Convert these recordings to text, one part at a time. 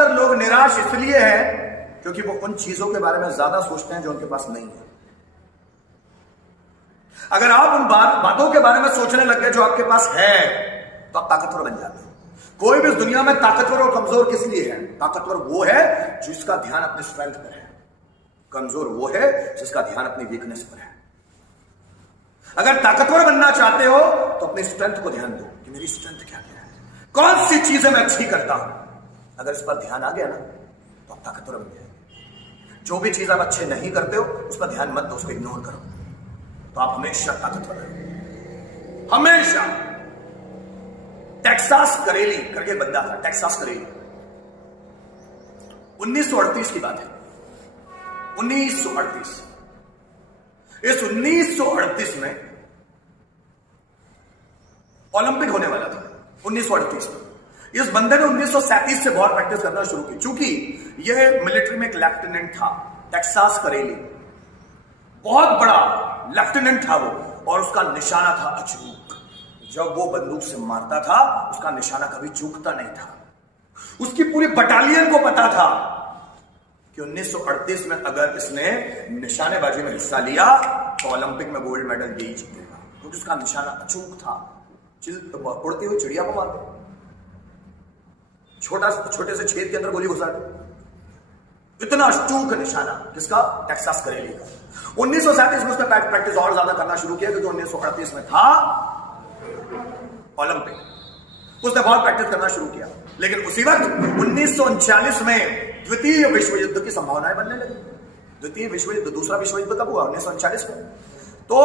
ज्यादातर लोग निराश इसलिए हैं क्योंकि वो उन चीजों के बारे में ज्यादा सोचते हैं जो उनके पास नहीं है। अगर आप उन बातों के बारे में सोचने लग गए जो आपके पास है तो आप ताकतवर बन जाते हैं। कोई भी इस दुनिया में ताकतवर और कमजोर किस लिए है? ताकतवर वो है जिसका ध्यान अपने स्ट्रेंथ पर है, कमजोर वो है जिसका ध्यान अपनी वीकनेस पर है। अगर ताकतवर बनना चाहते हो तो अपनी स्ट्रेंथ को ध्यान दो कि मेरी स्ट्रेंथ क्या क्या है, कौन सी चीजें मैं अच्छी करता हूं। अगर इस पर ध्यान आ गया ना तो आप ताकतवर बन जाएंगे। जो भी चीज आप अच्छे नहीं करते हो उस पर ध्यान मत दो, उसको इग्नोर करो, तो आप हमेशा ताकतवर रहोगे, हमेशा। टेक्सास करेली करके बंदा था, टेक्सास करेली, 1938 की बात है, 1938। इस 1938 में ओलंपिक होने वाला था, 1938 में। इस बंदे ने 1937 से बहुत प्रैक्टिस करना शुरू की, क्योंकि यह मिलिट्री में एक लेफ्टिनेंट था, टेक्सास करेली, बहुत बड़ा लेफ्टिनेंट था वो, और उसका निशाना था अचूक। जब वो बंदूक से मारता था उसका निशाना कभी चूकता नहीं था। उसकी पूरी बटालियन को पता था कि 1938 में अगर इसने निशानेबाजी में हिस्सा लिया तो ओलंपिक में गोल्ड मेडल यही जीतेगा, क्योंकि उसका निशाना अचूक था। उड़ती हुई चिड़िया को मार दे, छोटे से छेद के अंदर गोली घुसा दे, इतना अचूक निशाना किसका? टेक्सास करेली का। 1937 में उसने प्रैक्टिस और ज्यादा करना शुरू किया, क्योंकि 1938 में था ओलंपिक, उसने बहुत प्रैक्टिस करना शुरू किया। लेकिन उसी वक्त 1939 में द्वितीय विश्व युद्ध की संभावनाएं बनने लगी। द्वितीय विश्व युद्ध, दूसरा विश्व युद्ध कब हुआ? 1939 में। तो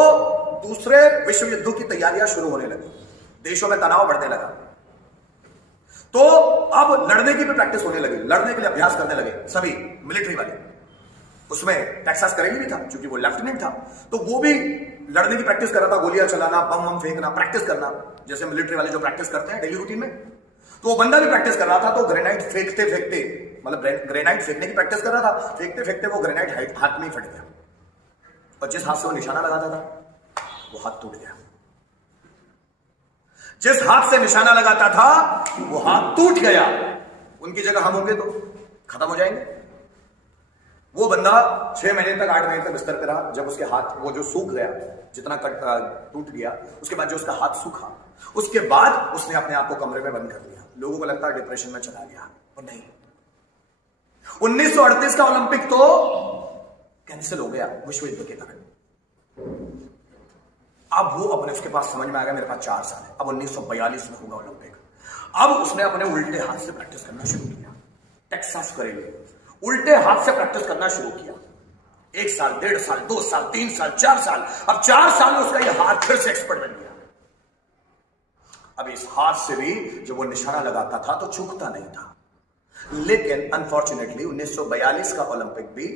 दूसरे विश्व युद्ध की तैयारियां शुरू होने लगी, देशों में तनाव बढ़ने लगा, तो अब लड़ने की भी प्रैक्टिस होने लगी, लड़ने के लिए अभ्यास करने लगे सभी मिलिट्री वाले। उसमें टेक्सास करेली भी था, क्योंकि वो लेफ्टिनेंट था, तो वो भी लड़ने की प्रैक्टिस कर रहा था, गोलियां चलाना, बम फेंकना, प्रैक्टिस करना, जैसे मिलिट्री वाले जो प्रैक्टिस करते हैं डेली रूटीन में। तो वो बंदा भी प्रैक्टिस कर रहा था, तो ग्रेनाइट फेंकते फेंकते, मतलब ग्रेनाइट फेंकने की प्रैक्टिस कर रहा था, फेंकते फेंकते वो ग्रेनाइट हाथ में ही फट गया, और जिस हाथ से वो निशाना लगाता था वो हाथ टूट गया। जिस हाथ से निशाना लगाता था वो हाथ टूट गया। उनकी जगह हम होंगे तो खत्म हो जाएंगे। वो बंदा 6 महीने तक, 8 महीने तक बिस्तर पे रहा। जब उसके हाथ वो जो सूख गया, जितना कट टूट गया, उसके बाद जो उसका हाथ सूखा, उसके बाद उसने अपने आप को कमरे में बंद कर दिया। लोगों को लगता है डिप्रेशन में चला गया, और नहीं। 1938 का ओलंपिक तो कैंसिल हो गया विश्व युद्ध के कारण। अब वो अपने, उसके पास समझ में आ गया मेरे पास 4 साल है, अब 1942 में होगा ओलंपिक। अब उसने अपने उल्टे हाथ से प्रैक्टिस करना शुरू किया। टेक्सास करेली उल्टे हाथ से प्रैक्टिस करना शुरू किया। 1 साल, 1.5 साल, 2 साल, 3 साल, 4 साल। अब 4 साल में उसका यह हाथ फिर से एक्सपर्ट बन गया। अब इस हाथ से भी जब वो निशाना लगाता था तो चूकता नहीं था। लेकिन अनफॉर्चुनेटली 1942 का ओलंपिक भी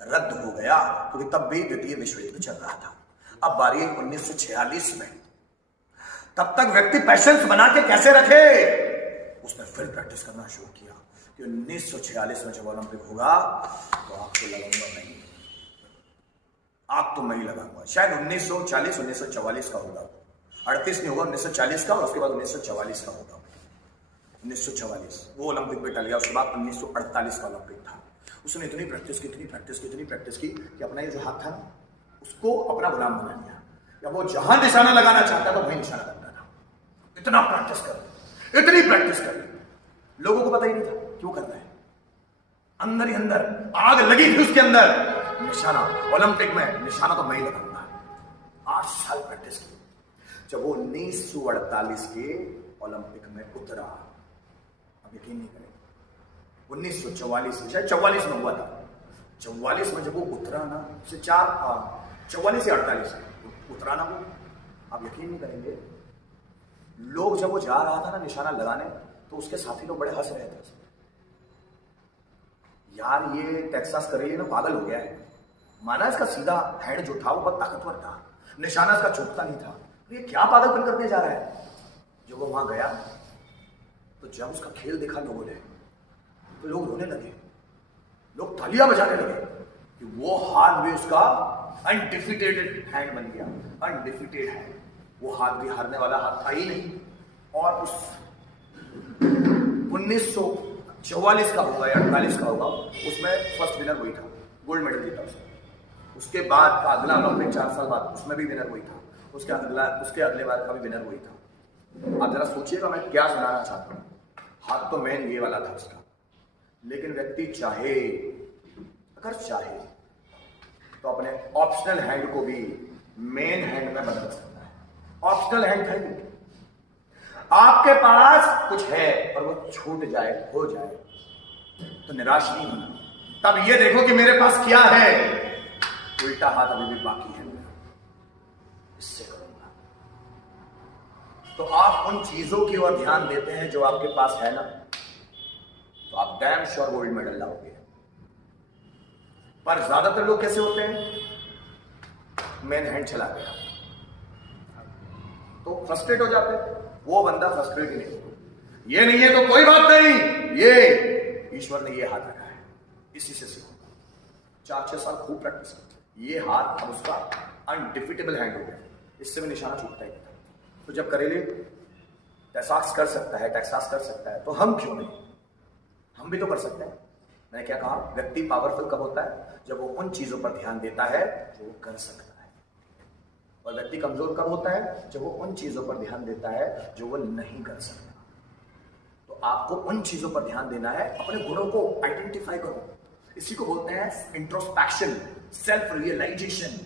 रद्द हो गया, क्योंकि तब भी द्वितीय विश्व युद्ध चल रहा था। अब बारी 1946 में। तब तक व्यक्ति पैशंस बना के कैसे रखे? उसने फिर प्रैक्टिस करना शुरू किया कि 1946 में जब ओलंपिक होगा तो आपको लगाऊंगा मैं, आप तो मैं ही लगाऊंगा। शायद 1940 1944 का होगा, 38 नहीं होगा, 1940 का, और उसके बाद 1944 का होगा। 1944 वो ओलंपिक में टल गया। उसके बाद 1948 का ओलंपिक था। उसने इतनी प्रैक्टिस की कि अपना ये जो हाथ था ना, उसको अपना गुलाम बना लिया। या वो जहां निशाना लगाना चाहता था वहीं निशाना लगता था। इतना प्रैक्टिस कर, इतनी प्रैक्टिस कर, लोगों को पता ही नहीं था क्यों कर रहा है। अंदर ही अंदर आग लगी थी उसके अंदर। निशाना ओलंपिक में, निशाना तो मैं ही लगाऊंगा। 8 साल प्रैक्टिस की। जब वो 1948 के ओलंपिक में उतरा, अब यकीन नहीं करें, 1944 में, शायद 44 में हुआ था। 44 में जब वो उतरा ना, 44 या 48 उतरा ना वो, आप यकीन नहीं करेंगे, लोग जब वो जा रहा था ना निशाना लगाने, तो उसके साथी लोग बड़े हंस रहे थे। यार ये टेक्सास करेली ना पागल हो गया है। माना इसका सीधा हैंड जो था वो बहुत ताकतवर था, निशाना इसका चूकता नहीं था, ये क्या पागलपन करने जा रहा है। जब वो वहां गया तो जब उसका खेल देखा लोगों ने, तो लोग रोने लगे, लोग तालियां बजाने लगे कि वो हाथ भी उसका अनडिफिटेड हैंड बन गया। अनडिफिटेड हैंड, वो हाथ भी हारने वाला हाथ था ही नहीं। और उस 44 का होगा या 48 का होगा, उसमें फर्स्ट विनर वही था, गोल्ड मेडल जीता उसने। उसके बाद का अगला ओलंपिक 4 साल बाद, उसमें भी विनर वही था। उसके अगले बार का भी विनर वही था। आप जरा सोचिएगा मैं क्या सुनाना चाहता हूँ। हाथ तो मेन ये वाला था उसका, लेकिन व्यक्ति चाहे, अगर चाहे तो अपने ऑप्शनल हैंड को भी मेन हैंड में बदल सकता है। ऑप्शनल हैंड है नहीं, आपके पास कुछ है और वो छूट जाए, हो जाए, तो निराश नहीं होना। तब ये देखो कि मेरे पास क्या है, उल्टा हाथ अभी भी बाकी है, इससे करूंगा। तो आप उन चीजों की ओर ध्यान देते हैं जो आपके पास है ना, तो आप डैम श्योर गोल्ड मेडल लाओगे। पर ज्यादातर लोग कैसे होते हैं, मेन हैंड चला गया तो फ्रस्ट्रेट हो जाते हैं। वो बंदा फ्रस्ट्रेट ही नहीं होगा, ये नहीं है तो कोई बात नहीं, ये ईश्वर ने ये हाथ रखा है, इसी से सीखो। 4-6 साल खूब प्रैक्टिस कर, ये हाथ अब उसका अनडिफिटेबल हैंड हो गया, इससे भी निशाना छूटता ही नहीं। तो जब करेले टेक्सास कर सकता है, तो हम क्यों नहीं, हम भी तो कर सकते हैं। मैंने क्या कहा, व्यक्ति पावरफुल कब होता है, जब वो उन चीजों पर ध्यान देता है जो वो कर सकता है। और व्यक्ति कमजोर कब होता है, जब वो उन चीजों पर ध्यान देता है जो वो नहीं कर सकता। तो आपको उन चीजों पर ध्यान देना है, अपने गुणों को आइडेंटिफाई करो। इसी को बोलते हैं इंट्रोस्पेक्शन, सेल्फ रियलाइजेशन।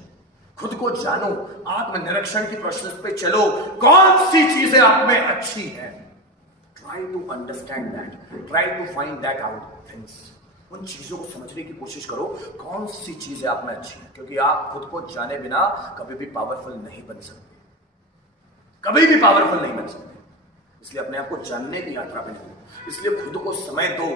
खुद को जानो, आत्मनिरीक्षण की प्रोसेस पे चलो, कौन सी चीजें आप में अच्छी हैं। Try to understand that, try to find that out things. उन चीजों को समझने की कोशिश करो, कौन सी चीजें आप में अच्छी हैं, क्योंकि आप खुद को जाने बिना कभी भी पावरफुल नहीं बन सकते, कभी भी पावरफुल नहीं बन सकते। इसलिए अपने आप को जानने की यात्रा पे निकलो, इसलिए खुद को समय दो।